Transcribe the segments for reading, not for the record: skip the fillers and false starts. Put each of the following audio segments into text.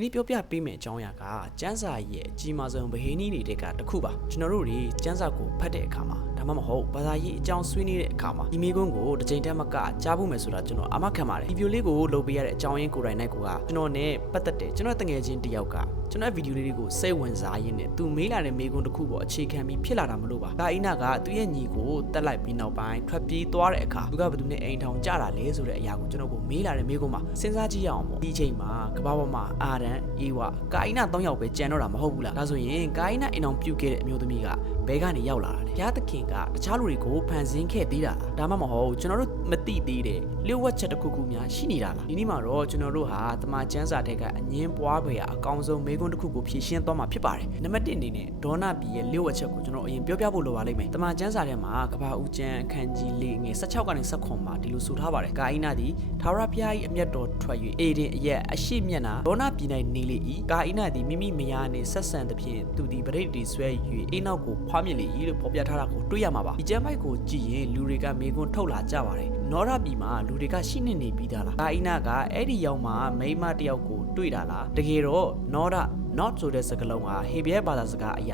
ဒီနေ့ပြောပြပေးမယ့်အကြောင်းအရာကကျန်းစာရဲ့အကြီးမားဆုံးဗဟိနီးတွေကတစ်ခုပါကျွန်တော်တို့တွေကျန်းစာကိုဖတ်တဲ့အခါမှာဒါမှမဟုတ်ဘာသာရေးအကြောင်းဆွေးနွေးတဲ့အခါမှာဒီမိကုန်းကိုတစ်ချိန်တည်းမကကြားဖို့မယ်ဆိုတာကျွန်တော်အာမခံပါတယ်ဒီဗီဒီယိုလေးကိုလုပ်ပေးရတဲ့အကြောင်းရင်းကိုယ်တိုင်နိုင်ကိုကကျွန်တော်နဲ့ပတ်သက်တဲ့ကျွန်တော်တငယ်ချင်းတစ်ယောက်ကကျွန်တော်ဗီဒီယိုလေးတွေကိုစိတ်ဝင်စားရင်းနဲ့သူမေးလာတဲ့မိကုန်းတစ်ခုပေါ်အခြေခံပြီးဖြစ်လာတာမလို့ပါဒါအိနာကသူ့ရဲ့ညီကိုတက်လိုက်ပြီးနောက်ပိုင်းထွက်ပြေးသွားတဲ့အခါသူကဘယ်သူနဲ့အိမ်ထောင်ကြတာလဲဆိုတဲ့အရာကိုကျွန်တော်ကိုမေးလာတဲ့မိကုန်းမှာစဉ်းစားကြည့်ရအောင်ပေါ့ဒီအချိန်မှာကမ္ဘာပေါ်မှာအာရန်အေဝါကာအိနာ3ယောက်ပဲကြံတော့တာမဟုတ်ဘူးလားဒါဆိုရင်ကာအိနာအိမ်အောင်ပြုတ်ခဲ့တဲ့အမျိုးသမီးကဘဲကနေရောက်လာတာလေဘုရားသခင်ကတခြားလူတွေကိုဖန်ဆင်းခဲ့သေးတာဒါမှမဟုတ်ကျွန်တော်တို့မသိသေးတဲ့လျှို့ဝှက်ချက်တစ်ခုခုများရှိနေတာလားဒီနေ့မှာတော့ကျွန်တော်တို့ဟာတမန်ကျမ်းစာထဲကအငင်းပွားဖွယ်အကောင်ဆုံးမေးခွန်းတစ်ခုကိုဖြေရှင်းသွားမှာဖြစ်ပါတယ်နံပါတ်1အနေနဲ့ဒေါနာပြည်ရဲ့လျှို့ဝှက်ချက်ကိုကျွန်တော်အရင်ပြောပြဖို့လိုပါလိမ့်မယ်တမန်ကျမ်းစာထဲမှာကဘာဦးကျမ်းအခန်းကြီး၄ငယ်16ကနေ19မှာဒီလိုဆိုထားပါတယ်ကာအိနာသည်ထာဝရဘုရား၏အမျက်တော်ထွက်၍အေဒင်အရက်အရှိမျက်နှာဒေါနာပြည်၌နေလေ၏ကာအိနာသည်မိမိမယားနှင့်ဆက်ဆံသဖြင့်သူသည်ပရိသေဆွဲ၍အိနောက်ကိုဖွားမြင်လေ၏လို့ဖော်ပြထားတာကိုတွေ့ရမှာပါဒီကျမ်းပိုက်ကိုကြည့်ရင်လူတွေကမေးခွန်းထုတ်လာကြပါတယ်နောရပြည်မှာလူတွေကရှိနေပြီးသားလားကာအိနာကအဲ့ဒီရောက်မှာမိန်းမတစ်ယောက်ကိုတွေ့တာလားတကယ်တော့နောရ not ဆိုတဲ့စကားလုံးဟာဟေဘရဲဘာသာစကားအ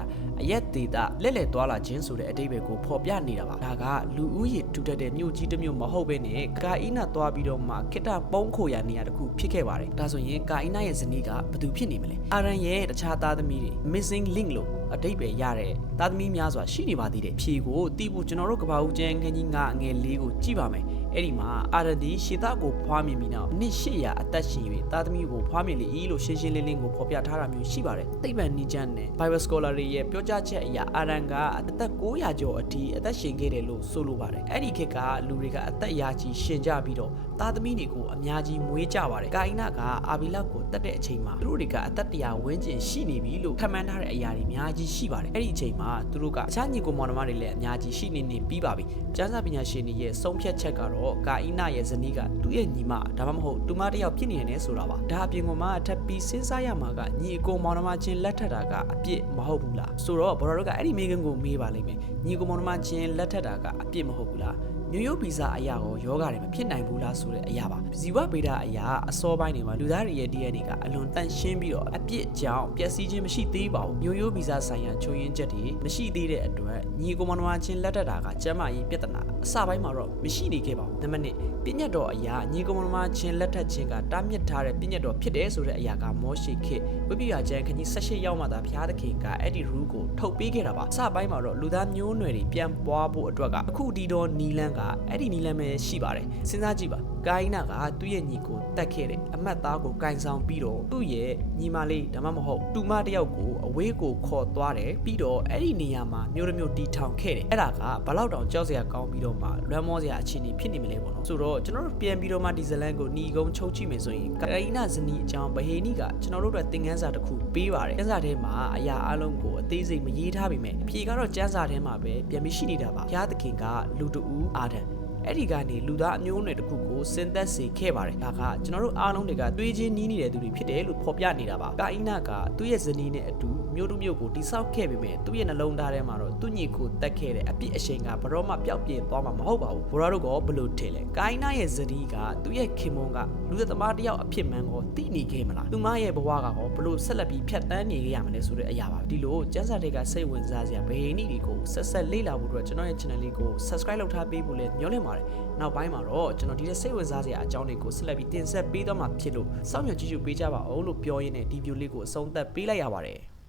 ရက်ဒေတာလက်လက်သွားလာခြင်းဆိုတဲ့အဓိပ္ပာယ်ကိုဖော်ပြနေတာပါဒါကလူဦးရေထူထပ်တဲ့မြို့ကြီးတစ်မြို့မဟုတ်ဘဲနဲ့ကာအိနာသွားပြီးတော့မှခိတ္တပုံးခိုရနေရတခုဖြစ်ခဲ့ပါတယ်ဒါဆိုရင်ကာအိနာရဲ့ဇနီးကဘယ်သူဖြစ်နေမလဲအာရန်ရဲ့တခြားသားသမီးတွေ missing link လို့အဓိပ္ပာယ်ရတဲ့သားသမီးများစွာရှိနေပါသေးတယ်ဖြေကိုတီးဖို့ကျွန်တော်တို့ကဘာဦးကျန်းခန်းကြီး9အငယ်4ကိုကြည့်ပါမယ်အဲ့ဒီမှာအာရဒီရှေသားကိုဖွားမြင်ပြီးနောက်နှစ်800အသက်ရှင်၍သားသမီးကိုဖွားမြင်လေ၏လို့ရှင်းရှင်းလင်းလင်းကိုဖော်ပြထားတာမျိုးရှိပါတယ်သိပ္ပံနည်းကျမ်းနဲ့ Bible Scholar တွေရဲ့ပြောကြားချက်အရအာရန်ကအသက်900ကျော်အထိအသက်ရှင်ခဲ့တယ်လို့ဆိုလိုပါတယ်အဲ့ဒီခေတ်ကလူတွေကအသက်ရာကြီးရှင်ကြပြီးတော့သားသမီးတွေကိုအများကြီးမွေးကြပါတယ်ကာအိနာကအာဘီလကိုတတ်တဲ့အချိန်မှာသူတို့တွေကအသက်100ဝန်းကျင်ရှိနေပြီလို့ခန့်မှန်းထားတဲ့အရာတွေအများကြီးရှိပါတယ်အဲ့ဒီအချိန်မှာသူတို့ကအခြားညီကိုမောင်နှမတွေလည်းအများကြီးရှိနေပြီးပါပြီကျမ်းစာပညာရှင်တွေရဲ့ဆုံးဖြတ်ချက်ကတော့ကာအိနာရဲ့ဇနီးကသူ့ရဲ့ညီမဒါမှမဟုတ်တူမတစ်ယောက်ဖြစ်နေတယ်ဆိုတာပါဒါအပြင်ကမှထပ်ပြီးစဉ်းစားရမှာကညီအကိုမောင်နှမချင်းလက်ထပ်တာကအပြစ်မဟုတ်ဘူးလားဆိုတော့ဘော်တို့ကအဲ့ဒီမိခင်ကိုမေးပါလိမ့်မယ်ညီကိုမောင်နှမချင်းလက်ထပ်တာကအပြစ်မဟုတ်ဘူးလားမျိုးရိုးဗီဇအရာကိုယောဂတွေမဖြစ်နိုင်ဘူးလားဆိုတဲ့အရာပါဇီဝဗေဒအရာအစောပိုင်းတွေမှာလူသားတွေရဲ့ DNA ကအလွန်တန့်ရှင်းပြီးတော့အပြစ်ကြောင့်ပျက်စီးခြင်းမရှိသေးပါဘူးမျိုးရိုးဗီဇဆိုင်ရာချိုးယွင်းချက်တွေမရှိသေးတဲ့အတွက်ညီကိုမောင်နှမချင်းလက်ထပ်တာကကျန်းမာရေးပြဿနာအစပိုင်းမှာတော့မရှိနေခဲ့ပါဘူးနံပါတ်1ပြည့်ညတ်တော်အရာညီကိုမောင်နှမချင်းလက်ထပ်ခြင်းကတားမြစ်ထားတဲ့ပြည့်ညတ်တော်ဖြစ်တယ်ဆိုတဲ့အရာကမောရှိခေဝိပယကျမ်းခန်းကြီး18ရောက်မှသာဘုရားသခင်ကအဲ့ဒီ rule ကိုထုတ်ပေးခဲ့တာပါအစပိုင်းမှာတော့လူသားမျိုးနွယ်တွေပြန်ပွားဖို့အတွက်ကအခုဒီတော့နီလန်းကအဲ့ဒီနီလန်းပဲရှိပါတယ်စဉ်းစားကြည့်ပါကာအိနာကသူ့ရဲ့ညီကိုတတ်ခဲ့တယ်အမတ်သားကိုကင်ဆောင်ပြီးတော့သူ့ရဲ့ညီမလေးဒါမှမဟုတ်တူမတစ်ယောက်ကိုအဝေးကိုခေါ်သွားတယ်ပြီးတော့အဲ့ဒီနေရာမှာမျိုးတစ်မျိုးတီထောင်ခဲ့တယ်အဲ့ဒါကဘလောက်တောင်ကြောက်စရာကောင်းပြီးတော့မှလွမ်းမောစရာအခြေအနေဖြစ်နေမလဲပေါ့နော်ဆိုတော့ကျွန်တော်တို့ပြန်ပြီးတော့မှဒီဇလန်ကိုညီကုန်းချုပ်ကြည့်မယ်ဆိုရင်ကာအိနာဇနီးအကြောင်းဗဟေနီကကျွန်တော်တို့အတွက်သင်ခန်းစာတစ်ခုပေးပါတယ်ကျမ်းစာထဲမှာအရာအလုံးကိုအသေးစိတ်မရေးထားပေမဲ့အဖြေကတော့ကျမ်းစာထဲမှာပဲပြန်ပြီးရှိနေတာပါဘုရားသခင်ကလူတူအာဒံအဲ့ဒီကနေလူသားအမျိုးအနွယ်တစ်ခုကိုစင်သက်စေခဲ့ပါတယ်ဒါကကျွန်တော်တို့အားလုံးတွေကတွေးချင်းနီးနေတဲ့သူတွေဖြစ်တယ်လို့ဖော်ပြနေတာပါကာအိနာကသူ့ရဲ့ဇနီးနဲ့အတူမျိုးတို့မျိုးကိုတိဆောက်ခဲ့ပေမဲ့သူ့ရဲ့နှလုံးသားထဲမှာတော့သူ့ညီကိုတတ်ခဲ့တဲ့အပြစ်အရှိန်ကဘရောမှပျောက်ပြဲသွားမှာမဟုတ်ပါဘူးဘောရာတို့ကဘလို့ထင်လဲကာအိနာရဲ့ဇနီးကသူ့ရဲ့ခင်မွန်ကလူသက်သမားတစ်ယောက်အဖြစ်မှန်ကိုသိနေခဲ့မလားသူမရဲ့ဘဝကရောဘလို့ဆက်လက်ပြီးဖြတ်တန်းနေခဲ့ရမလဲဆိုတဲ့အရာပါဒီလိုကျန်းစာတွေကစိတ်ဝင်စားစရာဘယ်နည်းတွေကိုဆက်လေ့လာဖို့အတွက်ကျွန်တော်ရဲ့ channel လေးကို subscribe လုပ်ထားပေးဖို့လည်းညွှန်လင့်ပါတယ်နောက်ပိုင်းမှာတော့ကျွန်တော်ဒီတဲ့စိတ်ဝင်စားစရာအကြောင်းတွေကိုဆက်လက်ပြီးတင်ဆက်ပေးသွားမှာဖြစ်လို့စောင့်မျှော်ကြည့်ရှုပေးကြပါဦးလို့ပြောရင်းနဲ့ဒီဗီဒီယိုလေးကိုအဆုံးသတ်ပေးလိုက်ရပါတယ်